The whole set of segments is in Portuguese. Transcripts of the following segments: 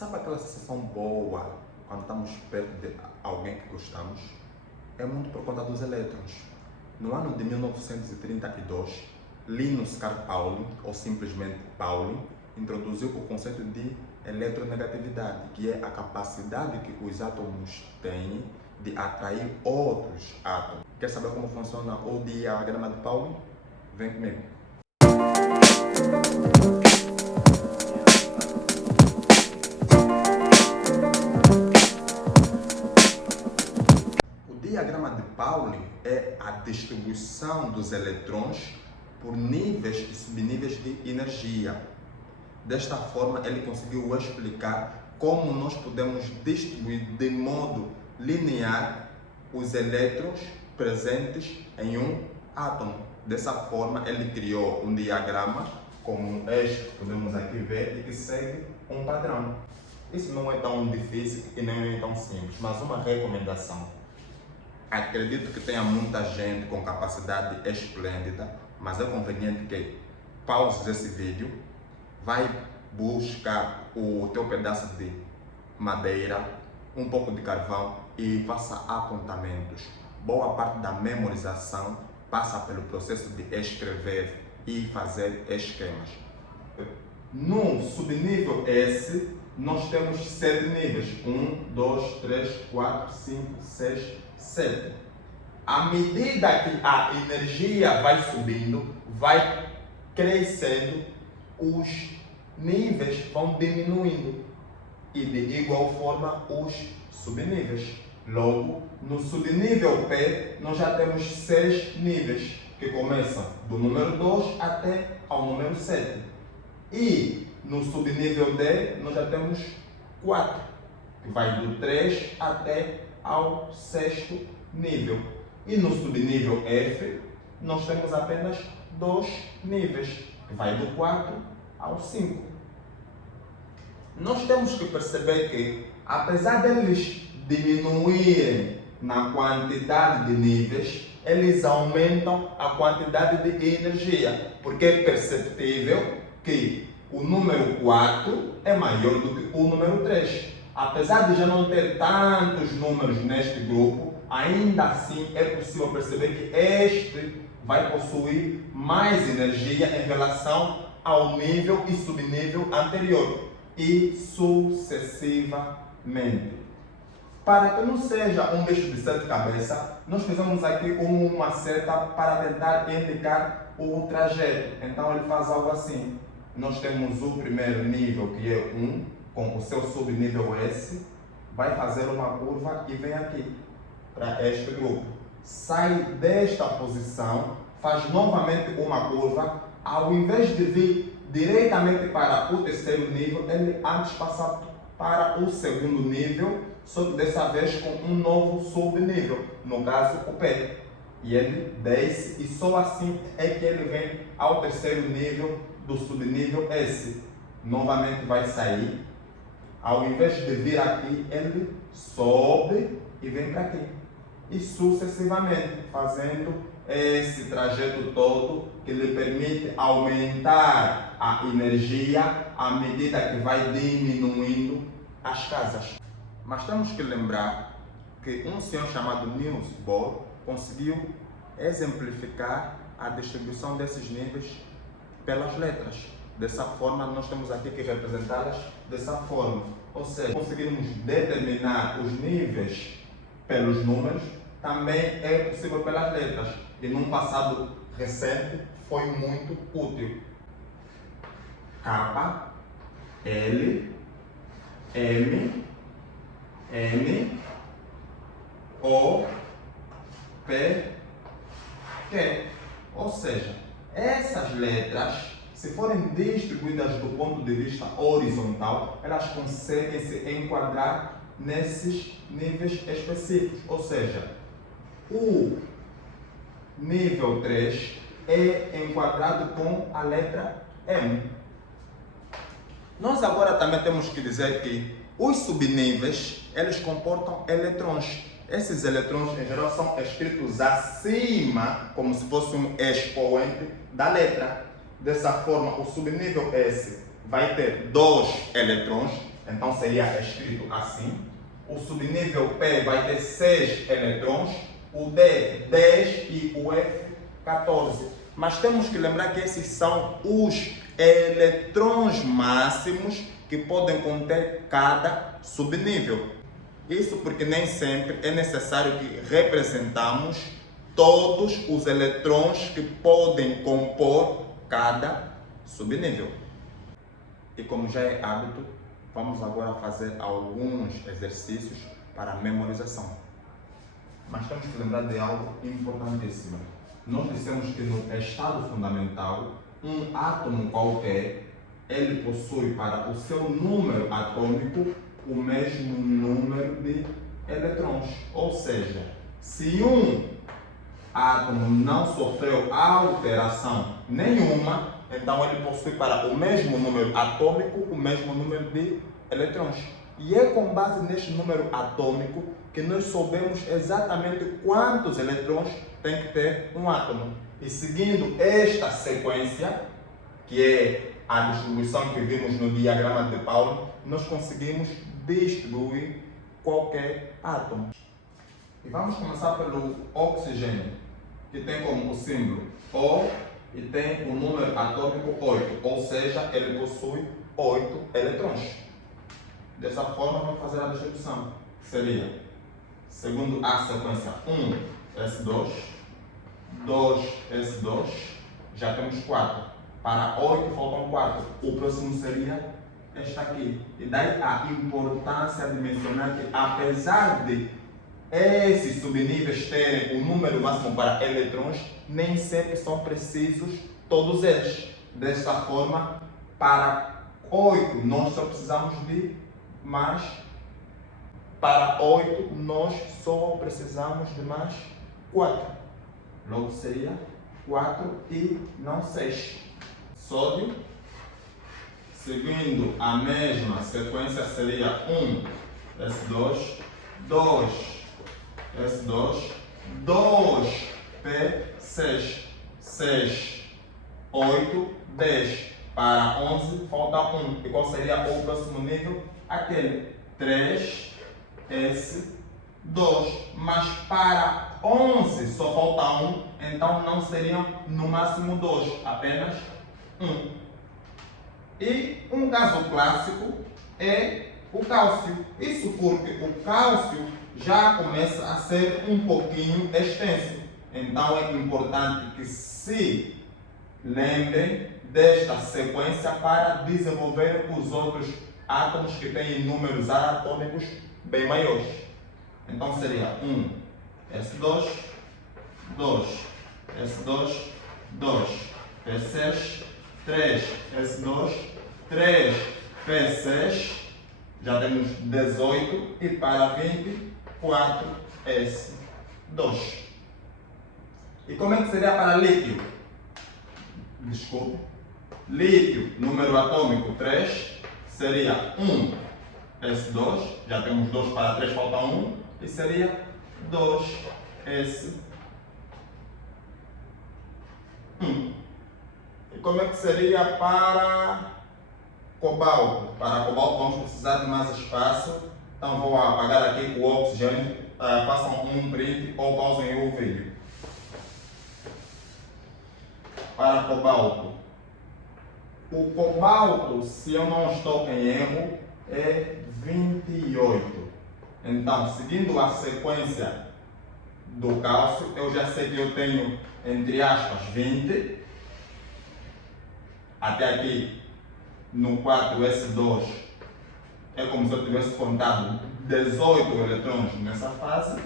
Sabe aquela sensação boa quando estamos perto de alguém que gostamos? É muito por conta dos elétrons. No ano de 1932, Linus Carl Pauling, ou simplesmente Pauling, introduziu o conceito de eletronegatividade, que é a capacidade que os átomos têm de atrair outros átomos. Quer saber como funciona o diagrama de Pauling? Vem comigo. O diagrama de Pauling é a distribuição dos elétrons por níveis e subníveis de energia. Desta forma, ele conseguiu explicar como nós podemos distribuir de modo linear os elétrons presentes em um átomo. Dessa forma, ele criou um diagrama como este que podemos aqui ver e que segue um padrão. Isso não é tão difícil e nem é tão simples, mas uma recomendação. Acredito que tenha muita gente com capacidade esplêndida, mas é conveniente que pauses esse vídeo, vai buscar o teu pedaço de madeira, um pouco de carvão e faça apontamentos. Boa parte da memorização passa pelo processo de escrever e fazer esquemas. No subnível S, nós temos 7 níveis. 1, 2, 3, 4, 5, 6, 7. À medida que a energia vai subindo, vai crescendo, os níveis vão diminuindo e de igual forma os subníveis. Logo, no subnível P, nós já temos 6 níveis, que começam do número 2 até ao número 7. E no subnível D, nós já temos 4, que vai do 3 até ao 6º nível. E no subnível F, nós temos apenas 2 níveis, que vai do 4 ao 5. Nós temos que perceber que, apesar deles diminuírem na quantidade de níveis, eles aumentam a quantidade de energia, porque é perceptível que o número 4 é maior do que o número 3. Apesar de já não ter tantos números neste grupo, ainda assim é possível perceber que este vai possuir mais energia em relação ao nível e subnível anterior, e sucessivamente. Para que não seja um bicho de 7 cabeças, nós fizemos aqui uma seta para tentar indicar o trajeto. Então ele faz algo assim. Nós temos o primeiro nível, que é 1, com o seu subnível S, vai fazer uma curva e vem aqui para este grupo. Sai desta posição, faz novamente uma curva. Ao invés de vir diretamente para o terceiro nível, ele antes passa para o segundo nível, só que dessa vez com um novo subnível, no caso o P. E ele desce e só assim é que ele vem ao terceiro nível do subnível S. Novamente vai sair. Ao invés de vir aqui, ele sobe e vem para aqui. E sucessivamente, fazendo esse trajeto todo que lhe permite aumentar a energia à medida que vai diminuindo as casas. Mas temos que lembrar que um senhor chamado Niels Bohr conseguiu exemplificar a distribuição desses níveis pelas letras. Dessa forma, nós temos aqui que representá-las dessa forma. Ou seja, conseguirmos determinar os níveis pelos números, também é possível pelas letras. E num passado recente foi muito útil. K, L, M, N, O, P, Q. Ou seja, essas letras, se forem distribuídas do ponto de vista horizontal, elas conseguem se enquadrar nesses níveis específicos. Ou seja, o nível 3 é enquadrado com a letra M. Nós agora também temos que dizer que os subníveis, eles comportam eletrons. Esses eletrons, em geral, são escritos acima, como se fosse um expoente da letra. Dessa forma, o subnível S vai ter 2 eletrons, então seria escrito assim. O subnível P vai ter 6 eletrões, o D 10 e o F 14. Mas temos que lembrar que esses são os eletrões máximos que podem conter cada subnível. Isso porque nem sempre é necessário que representamos todos os eletrões que podem compor cada subnível. E como já é hábito, vamos agora fazer alguns exercícios para memorização. Mas temos que lembrar de algo importantíssimo. Nós dissemos que no estado fundamental, um átomo qualquer, ele possui para o seu número atômico o mesmo número de eletrões. Ou seja, se um átomo não sofreu alteração nenhuma, então ele possui para o mesmo número atômico o mesmo número de eletrões. E é com base neste número atômico que nós soubemos exatamente quantos eletrões tem que ter um átomo. E seguindo esta sequência, que é a distribuição que vimos no diagrama de Pauli, nós conseguimos distribuir qualquer átomo. E vamos começar pelo oxigênio, que tem como símbolo O e tem o número atômico 8, ou seja, ele possui 8 eletrões. Dessa forma, vamos fazer a distribuição. Seria, segundo a sequência, 1 S2, 2 S2, já temos 4. Para 8 faltam 4. O próximo seria esta aqui. E daí a importância de mencionar que, apesar de esses subníveis terem o número máximo para eletrões, nem sempre são precisos todos eles. Desta forma, para 8 nós só precisamos de mais. Para 8 nós só precisamos de mais 4. Logo seria 4 e não 6. Sódio, seguindo a mesma sequência, seria 1 S2, 2 S2, 2 P6, 6, 8, 10. Para 11 falta 1. E qual seria o próximo nível? Aquele 3 S2. Mas para 11 só falta 1, então não seriam no máximo 2, apenas 1. E um caso clássico é o cálcio. Isso porque o cálcio já começa a ser um pouquinho extenso. Então é importante que se lembrem desta sequência para desenvolver os outros átomos que têm números atômicos bem maiores. Então seria 1 S2, 2 S2, 2 P6, 3 S2, 3 P6, já temos 18 e para 20, 4 S2. E como é que seria para lítio? Desculpe. Lítio, número atômico 3, seria 1 S2, já temos 2 para 3, falta 1, e seria 2 S1. E como é que seria para cobalto? Para cobalto vamos precisar de mais espaço, então vou apagar aqui o oxigênio, façam um print ou pausem o vídeo. Para cobalto, o cobalto, se eu não estou em erro, é 28. Então, seguindo a sequência do cálcio, eu já sei que eu tenho, entre aspas, 20. Até aqui, no 4S2, é como se eu tivesse contado 18 eletrões nessa fase.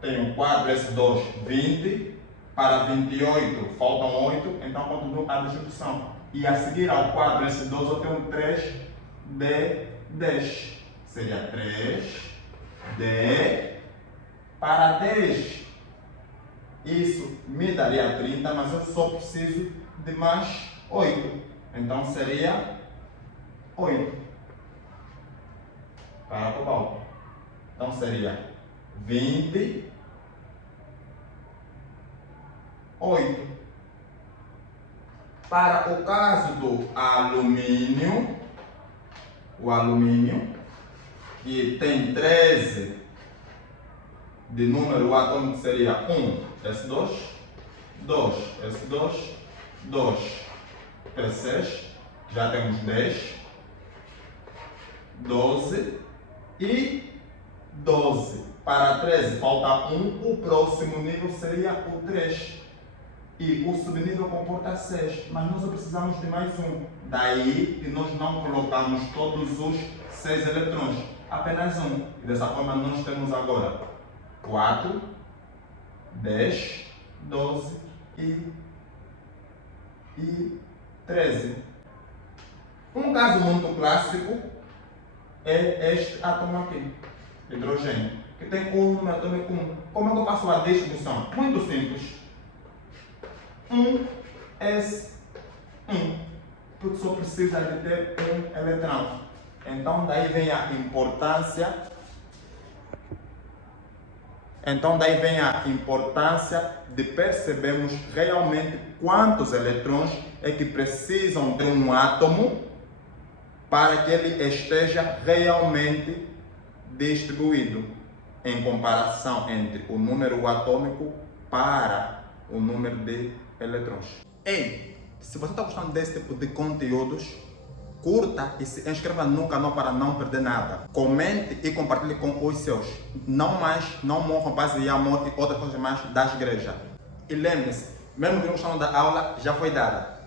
Tenho 4S2, 20. Para 28, faltam 8, então continuo a distribuição. E a seguir ao 4S2, eu tenho 3D10. Seria 3D para 10. Isso me daria 30, mas eu só preciso de mais 8. Então seria 8 para cobalto. Então seria 20, 8. Para o caso do alumínio, o alumínio, que tem 13 de número atômico, seria 1 S2, 2 S2, 2 P6, já temos 10, 12 e 12. Para 13 falta 1, o próximo nível seria o 3. E o subnível comporta 6, mas nós só precisamos de mais um. Daí que nós não colocamos todos os 6 eletrões, apenas um. E dessa forma nós temos agora 4, 10, 12 e 13. Um caso muito clássico é este átomo aqui, hidrogênio, que tem um número atômico 1. Como é que eu faço a distribuição? Muito simples. 1s1, porque só precisa de ter um eletrão. Então daí vem a importância. De percebermos realmente quantos eletrões é que precisam de um átomo para que ele esteja realmente distribuído, em comparação entre o número atômico para o número de eletrões. Ei, se você está gostando desse tipo de conteúdos, curta e se inscreva no canal para não perder nada. Comente e compartilhe com os seus. Não morram paz e amor e outras coisas mais das igrejas. E lembre-se, mesmo que não gostando da aula, já foi dada.